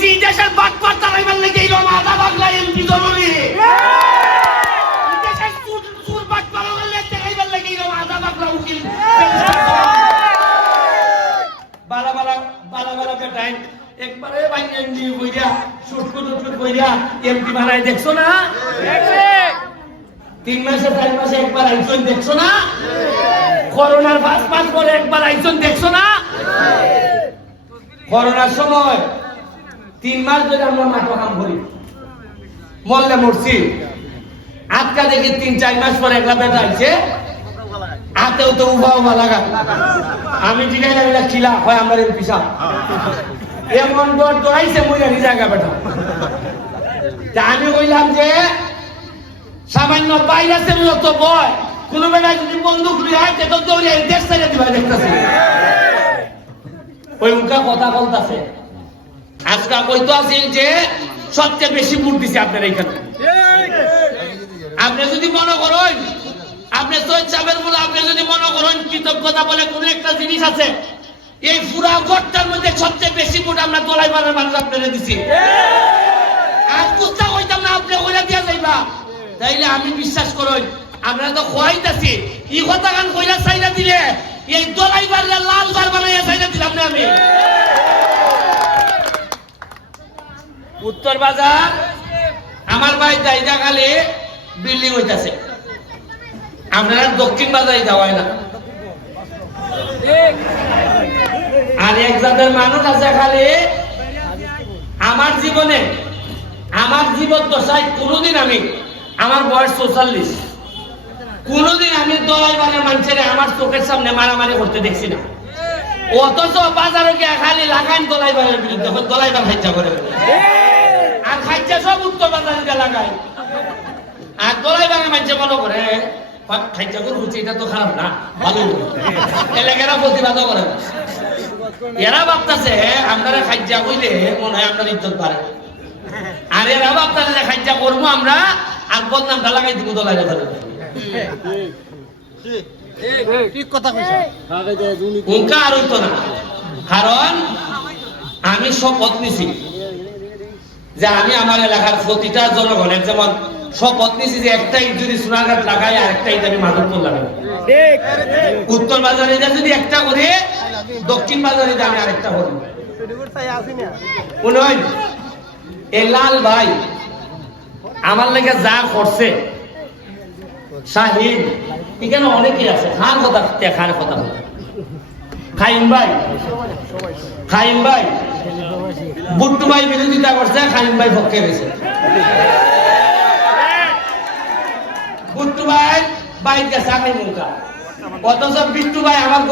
কইছি দেশের বাট পাট চালাইবার লেগে এই মাথা বাংলা এমপি জরুরি তিন মাসে, চার মাসে একবার আইসন দেখছ না? করোনার পাঁচ মাস পরে একবার আইসন দেখছ না? করোনার সময় তিন মাস ধরে আমরা মাঠো কাম করি। মল্লে মরছি। আটকা দেখি তিন, চার মাস পরে একলা বেটা আইছে। হাতেও তো উভা উভা লাগা। আমি জিগাই লাগলা খিলা, হয় আমার এর পিসা এমন দর দৌড়াইছে মই জানি জায়গা বেটা তা আমি কইলাম যে, সামান্য বাইরাসের মতো বয় কোন বেলা যদি বন্দুক লুই হয়, তো দৌড়ে দেশ ছেড়ে দিবা, দেখতেছি। ওই উনকা কথা বলতাছে। আজকা কইতো আছেন যে সবচেয়ে বেশি ভোট দিছে আপনার এইখানে। আপনি যদি মনে করেন, আপনি সৈয়দ সাহেবের বলে আপনি যদি মনে করেন কৃতজ্ঞতা বলে কোন একটা জিনিস আছে, এই পুরা ঘরটার মধ্যে সবচেয়ে বেশি ভোট আমরা তোলাই পাড়ার মানুষ আপনারা দিছি। আর কুস্তা কইতাম না, আপনি কইরা দিয়া যাইবা। তাইলে আমি বিশ্বাস করুন, আমরা তো খোয়াইতাছি। ই কথা গান কইরা চাইনা দিলে, এই দলাই বাড়লে লাল বার বানাইয়া চাইনা দিলাম না আমি। উত্তর বাজার, আমার ভাই জায়গা খালি বিল্ডিং হইতাছে। আপনারা দক্ষিণ বাজারে যাওয়ায় না। আর এক জাতের মানুষ আছে খালি আমার জীবনে, আমার জীবন দশায় কোনোদিন আমি, আমার বয়স চৌচল্লিশ। কোনোদিন আমি দলাই বানের মানুষের আমার চোখের সামনে মারামারি করতে দেখছি না। অথচ বাজারে গিয়ে খালি লাগাইন দলাই বানের বিরুদ্ধে দলাই বান খাইচা করে। আর খাইচা সব উত্তর বাজারে গিয়ে লাগাই আর মনে করে খাইচা করে হচ্ছে এটা তো খারাপ না ভালো এলাকারা প্রতিবাদও করে এরা ভাবতেছে খাইজা কইলে মনে হয় আপনার ইজ্জত বাড়ে। আর এরা ভাবতেছে খাইজা করব আমরা আর বদনামটা লাগাই দিব দলাই ধরে। ঠিক কথা কইছে। উনকা আর হইতো না। কারণ আমি শপথ নিছি। যে আমি আমার এলাকার প্রতিটা জনগণের যেমন শপথ নিছি যে একটা ইট যদি সোনাঘাট লাগাই আর একটা ইট আমি মাধবপুর লাগাই। উত্তর বাজারে যদি একটা করে দক্ষিণ বাজারে আমি আরেকটা করি। উনয় এই লাল ভাই আমার লেগে যা করছে শাহিন এখানে অনেকেই আছে খান কথা খান কথা খাইম ভাই খাইম ভাই বুট্টু ভাই বিরোধিতা করছে খাইম ভাই পক্ষে ভাই বাইক গেছে আমি মুখা অথচ বিট্টু ভাই আমার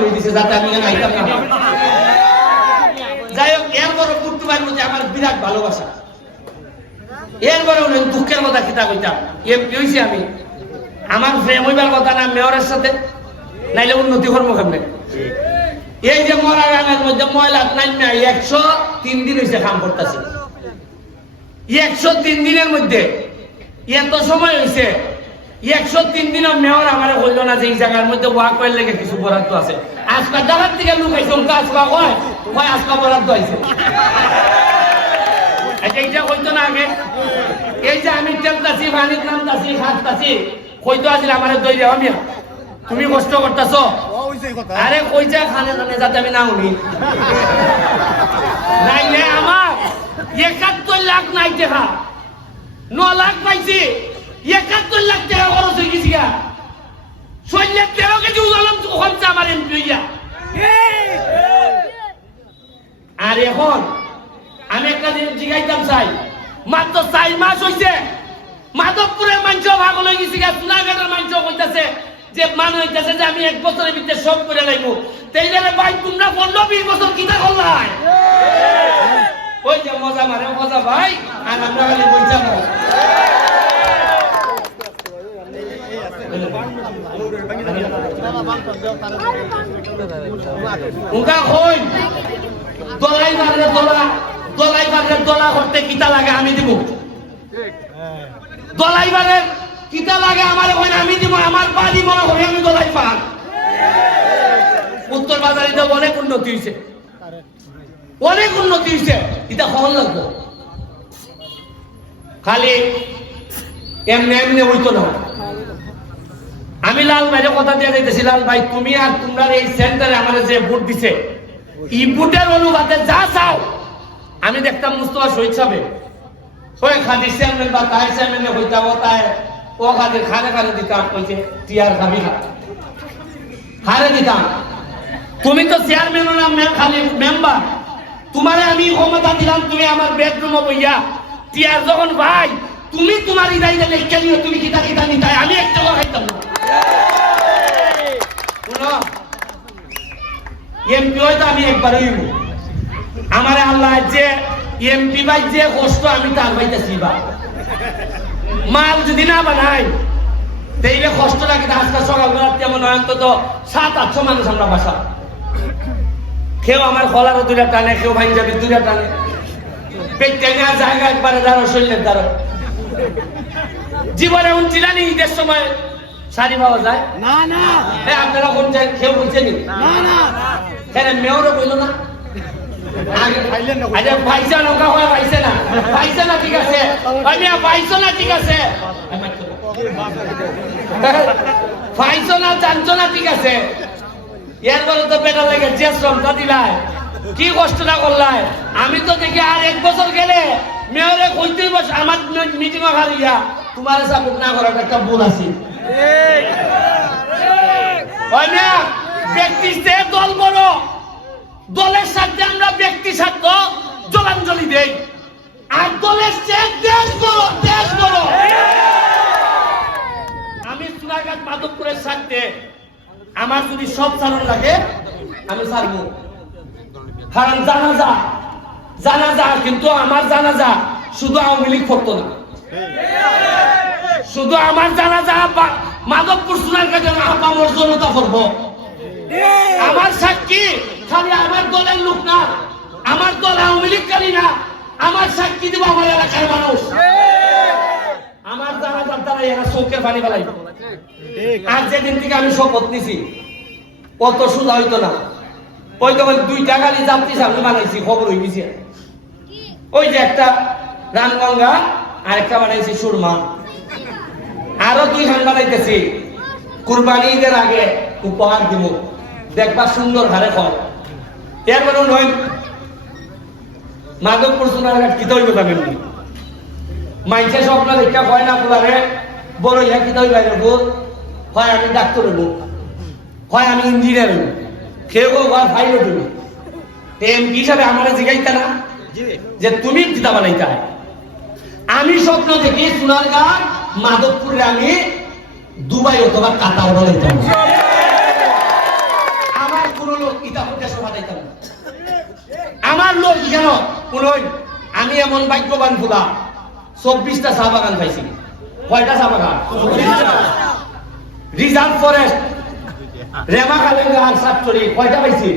হয়ে দিছে যাতে আমি যাই হোক এর বড় বুট্টু ভাইয়ের মধ্যে আমার বিরাট ভালোবাসা। এর বড় অনেক দুঃখের কথা কিতা কইতাম, এমপি হইছি আমি। আমার প্রেম হইবার কথা না, মেয়রের সাথে। নাইলে উন্নতি কর্ম কেমনে? এই যে মরা রাঙার মধ্যে ময়লা একশো তিন দিন হয়েছে কাম করতেছে। একশো তিন দিনের মধ্যে। এত সময় হয়েছে একশো তিন দিনের মেয়র আমার বলল না যে এই জায়গার মধ্যে ওয়াক লেগে কিছু বরাদ্দ আছে। আজকা জায়গার থেকে লোক ওটা আজকা কয়? কয় আজকা বরাদ্দ আইছে? আচ্ছা এইটা কইতো না আগে? এই যে আমি তেলতাছি পানির নামতাছি খাটতাছি কইতো আছিল আমার দইরে আমি তুমি কষ্ট করতেছ? আরে কইছা খানে জানে যাতে আমি না উনি। নাইলে আমার একাত্তর লাখ নাই টাকা। ন লাখ পাইছি। একাত্তর লাখ টাকা খরচ হয়ে গেছি গা। শৈলের তেরো কেজি উজালাম ওখানটা আমার এমপি হইয়া। আর এখন আমি একটা জিনিস জিগাইতাম চাই। মাত্র চার মাস হইছে। মাধবপুরের মাংস ভাগ হয়ে গেছি গা সোনাঘাটের মাংস কইতাছে। যে মান হইতাছে যে আমি এক বছরের ভিতরে সব করে লাইব তাইলে ভাই, তোমরা পনেরো বিশ বছর কিনা করলাই ওই যে মজা মারে, মজা ভাই। আর আমরা খালি দলাই মারলে দলা, দলাই দলা করতে কিতা লাগে আমি দিব দলাই কিতা লাগে আমার ওখানে? আমি দিব, আমার মনে করি আমি উত্তর অনেক উন্নতি হয়েছে অনেক উন্নতি হয়েছে লাগবো? খালি এমনি এমনি হইতো না। আমি লাল ভাইরে কথা দিয়ে দিতেছি লাল ভাই, তুমি আর তোমরা এই সেন্টারে আমাদের যে ভোট দিছে, এই ভোটের অনুপাতে যা চাও, আমি দেখতাম মুস্তফা শহীদ সাহেব। ওই খাদি চেয়ারম্যান বা তাই চেয়ারম্যানে হইতাম তাই ও খাদি খানে খানে দিতাম কইছে, টিয়ার খাবি খা হারে দিতাম তুমি তো চেয়ারম্যান না খালি মেম্বার তোমারে আমি ক্ষমতা দিলাম, তুমি আমার বেডরুমে বইয়া। টিয়ার যখন ভাই, তুমি তোমার ইদাই দিলে কেন তুমি কিতা কিতা নিতাই আমি একটা খাইতাম না শুনো এমপি হয়তো আমি একবার হইব। আমার আল্লাহ যে এমপি ভাই যে কষ্ট আমি তার পাইতেছি বা। মাল যদি না বানাই তাইলে কষ্ট লাগে আজকে সকালবেলা তেমন অন্তত সাত আটশো মানুষ আমরা বাসা। কেউ আমার খোলারও দুইটা টানে কেউ ভাই যাবি দুইটা টানে। পেট টেনে জায়গা একবারে দাঁড়ো শরীরের দাঁড়ো জীবনে উনছিলেন ঈদের সময় শাড়ি পাওয়া যায়? না না। এ আপনারা কোন কেউ বলছেন? না না। মেয়রও বলল না না। আরে হয় পাইছে না? না কি কষ্টটা করলাই আমি তো দেখি আর এক বছর গেলে মেয়রে কইতেই বস আমার মিটিং হারিয়া তোমার সাপোর্ট না করার একটা ভুল আছে। দল বড়, দলের সাথে ব্যক্তি স্বার্থ জলাঞ্জলি দেই। আর দলের সে দেশ বড় দেশ বড় আমি চুরাঘাট মাধবপুরের স্বার্থে আমার যদি সব চালন লাগে, আমি ছাড়বো। কারণ জানাজা জানাজা কিন্তু আমার জানাজা, শুধু আওয়ামী লীগ করতো না। শুধু আমার জানাজা, বা- মাধবপুর সোনার কাছে আমার জনতা করব। আমার সাক্ষী, খালি আমার দলের লোক না। আমার দল আওয়ামী লীগকারী না, আমার সাক্ষী দেবো আমার এলাকার মানুষ। আমার জানাজার দ্বারা এরা চোখের পানি ঠিক আর যেদিন থেকে আমি শপথ নিছি কত সুদা হইতো না। ওই তো ওই দুইটা গাড়ি যাত্রী সামনে বানাইছি, খবর হয়ে গেছে ওই যে একটা রানগঙ্গা আর একটা বানাইছি সুরমা। আরও দুই খান বানাইতেছি। কুরবানি ঈদের আগে উপহার দিব। দেখবা সুন্দর হারে ফল। এর মানে নয় মাধবপুর সোনার ঘাট কি তৈরি পাবেন মাইছে স্বপ্ন দেখা হয় না ফুলারে বড় ইয়া কি বাইরে গো হয় আমি ডাক্তার হইব। হয় আমি ইঞ্জিনিয়ার হইব। কেউ হয় ফাইল হইব এমপি হিসাবে আমার জিগাইতা না? যে তুমি চিতা বানাইতা আমি স্বপ্ন দেখি সোনারগাঁ মাধবপুরে আমি দুবাই অথবা কাতার বানাইতাম আমার কোন লোক ইটা হতে আমার লোক কেন কোন আমি এমন ভাগ্যবান ফুলা চব্বিশটা চা বাগান পাইছি। কয়টা চা বাগান? রিজার্ভ ফরেস্ট রেমা কালেঙ্গা আর সাতচরি কয়টা পাইছি?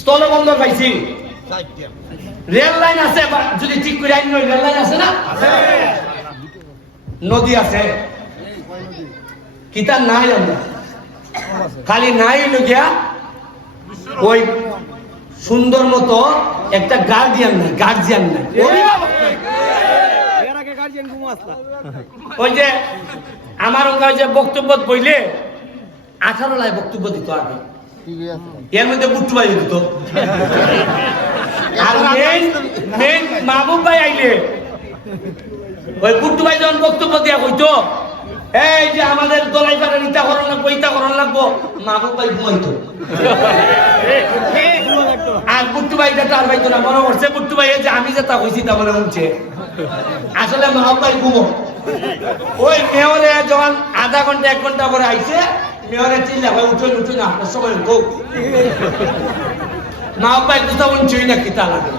স্থলবন্দর পাইছি। রেল লাইন আছে যদি ঠিক করে আইন রেল লাইন আছে না? নদী আছে। কিতা নাই আমরা। খালি নাই লগিয়া ওই সুন্দর মতো একটা গার্ডিয়ান নাই গার্জিয়ান নাই। গার্জিয়ান ওই যে আমার ওখানে যে বক্তব্য বইলে আঠারো লাই বক্তব্য দিত আগে। এর মধ্যে বুট্টু ভাই দিত। আর মেইন মাহবুব ভাই আইলে ওই বুট্টু ভাই যখন বক্তব্য দিয়া কইতো এই যে আমাদের দলাই পাড়ার ইটা করণ লাগবো ইটা করণ লাগবো। মাহবুব ভাই ঘুমাইতো। আর বুট্টু ভাই যেটা আর ভাইতো না, মনে করছে বুট্টু ভাই যে আমি যেটা হয়েছি তা মনে হচ্ছে আসলে মাহবুব ভাই ঘুমো। ওই মেয়রে যখন আধা ঘণ্টা, এক ঘণ্টা করে আইছে, মেয়রে চিল্লা, ভাই, উঠুন উঠুন, আপনার সবাই গো মাহবুব ভাই কোথাও উঠছই না কি তা লাগে।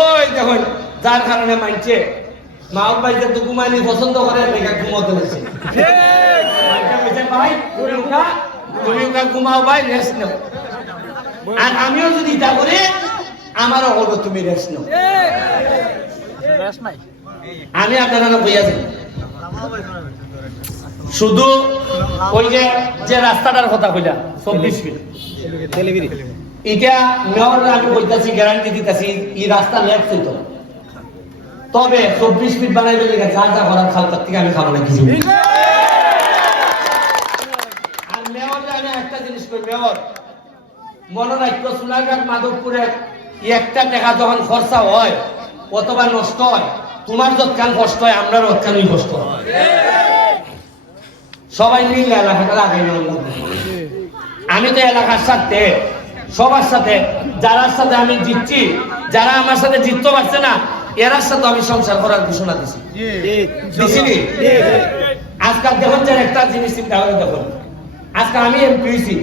ওই দেখুন, যার কারণে মানছে মাহবুব ভাই যে ঘুমাইনি পছন্দ করে মেঘা ঘুমোতে হয়েছে ভাই তুমি উঠা তুমি উঠা ঘুমাও ভাই রেস্ট নাও। আর আমিও যদি এটা করি আমারও হব তুমি রেস্ট নাও। আমি আপনারা বইয়া যাই শুধু ওই যে যে রাস্তাটার কথা কইলা চব্বিশ ফিট। এটা মেয়র আমি বলতেছি গ্যারান্টি দিতেছি এই রাস্তা লেফট হইতো। তবে চব্বিশ ফিট বানাইবে লেগে যা যা করার খাল তার থেকে আমি খাব না কিছু। আর মেয়র আমি একটা জিনিস মেয়র? মনে রাখতো মাধবপুরে একটা টাকা যখন খরচা হয় অথবা নষ্ট হয়? তোমার কষ্ট হয় আমরা কষ্ট হয়। সবাই মিলে এলাকাটা আমি তো এলাকার সাথে সবার সাথে যারার সাথে আমি জিতছি যারা আমার সাথে জিততে পারছে না এরার সাথে আমি সংসার করার ঘোষণা দিছি। দিছিনি? আজকাল দেখুন যে একটা জিনিস চিন্তা করে দেখুন। আজকে আমি এমপি হয়েছি।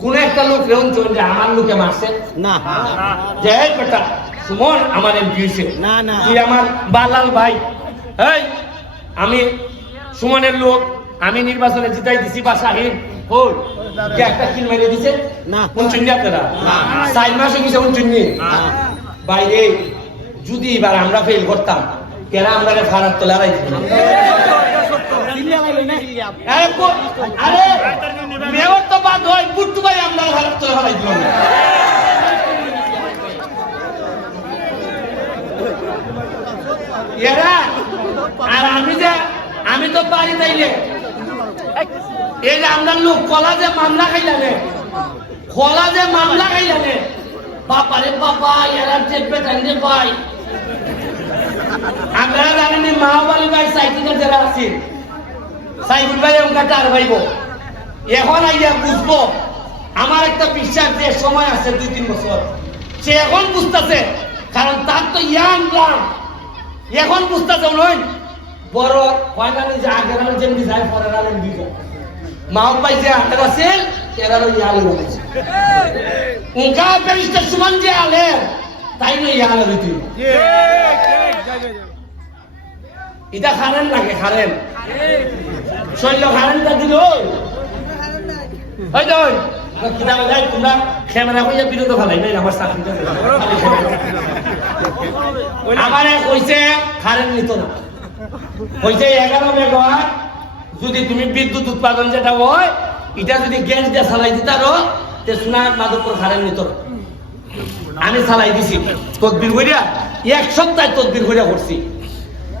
কোন একটা লোক এরকম চলে যে আমার লোকে মারছে। না। যে বেটা সুমন আমার এমপি হয়েছে। না, না। তুই আমার বালাল ভাই। এই আমি সুমনের লোক আমি নির্বাচনে জিতাই দিছি বা শাহিন। যে একটা কিল মেরে দিছে? না। কোন চিনি আপনারা না। চার মাসে গেছে কোন চিনি না। বাইরে। যদি এবার আমরা ফেল করতাম কেন আমরা মেয়র তো বাদ ভাই আমরা দিল এরা, আর আমি যে, আমি তো বাড়ি তাইলে। এই যে আমরা লোক, কলা যে মামলা খাইলানে কলা যে মামলা খাইলানে বাপারে বাবা এরা যে পেটাইলে পাই আমরা জানি মাহবালি ভাই সাইকেলে যারা আছে সাইকেল ভাই ওনকা টার ভাইব এখন আইয়া বুঝব আমার একটা বিশ্বাস যে সময় আছে দুই তিন বছর সে এখন বুঝতেছে কারণ তার তো ইয়াং প্লান এখন বুঝতেছে নয় বড় ফাইনালি যে আগের আলো যেমনি যায় পরের আলো দিবে মাও পাই যে আগের আছে এরা হলো ইয়ালে বলেছে উনকা ব্যারিস্টার সুমন যে আলে তাই নয় ইয়ালে হইতে এটা খারেন লাগে খারেন। শৈল খারেনটা দিল? ওই তো যদি তুমি বিদ্যুৎ উৎপাদন যেটা হয় এটা যদি গ্যাস দিয়ে চালাই দিতারো তে সোনার মাধবপুর কারেন্ট নিত। আমি চালাই দিছি। তদবির করিয়া এক সপ্তাহে তদবির করিয়া করছি।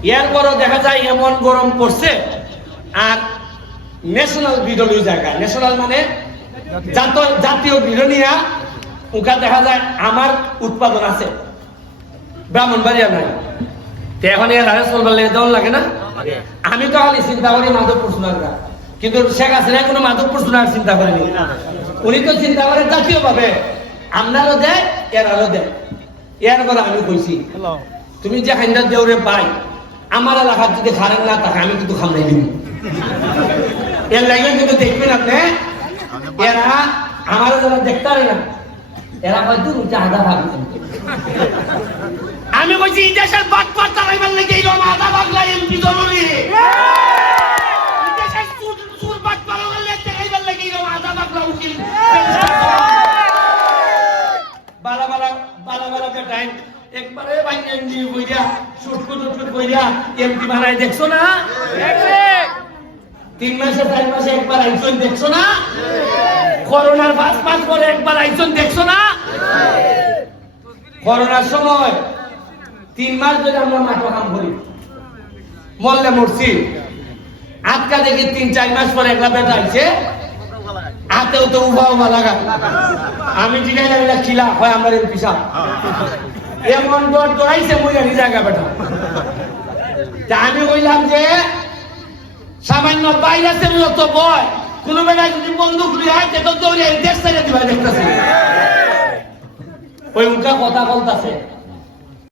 এরপরও দেখা যায় এমন গরম পড়ছে আর ন্যাশনাল বিরল জায়গা। ন্যাশনাল মানে জাত- জাতীয় বিরোনিয়া ওখানে দেখা যায় আমার উৎপাদন আছে। ব্রাহ্মণবাড়িয়া নাই এখন এর আরে চলবার লাগে তেমন লাগে না? আমি তো খালি চিন্তা করি মাধবপুর সোনার কিন্তু শেখ হাসিনা কোনো মাধবপুর সোনার চিন্তা করেনি। উনি তো চিন্তা করে জাতীয় ভাবে আপনারও দেয় এরারও দেয়। এর আমি কইছি। তুমি যে খাইন্দা দেওরে পাই আমার এলাকার যদি খারেন না থাকে আমি কিন্তু খামড়াই দিব এর লাগে কিন্তু দেখবেন আপনি এরা আমার যারা দেখতে না এরা হয়তো রুচি আধা ভাবছেন আমি বলছি এই দেশের বাট পাট চালাইবার লেগে এরকম আধা বাংলা এমপি জরুরি লেগে লেগে বাংলা বালা বালা বালা একবারে বইরা এমপি বানাই দেখছ না? তিন মাসে, চার মাসে একবার দেখছ না? করোনার পাঁচ মাস পরে একবার দেখছ না? করোনার সময় তিন মাস ধরে আমরা মাঠে কাম করি। মরলে মরছি। আজকা দেখি তিন, চার মাস পরে একলা বেটা আইছে। হাতেও তো উভা উভা লাগা আমি লাগলা খিলা, হয় আমার পিসা এমন দর দৌড়াইছে মই জানি জায়গা বেটা। তা আমি কইলাম যে, সামান্য ভাইরাসের মতো বয়, কোনো বেলায় যদি বন্দুক লিয়ে হয় তো দৌড়ে দেশ ছেড়ে দিবা দেখতেছি। ওই উনকা কথা বলতাছে।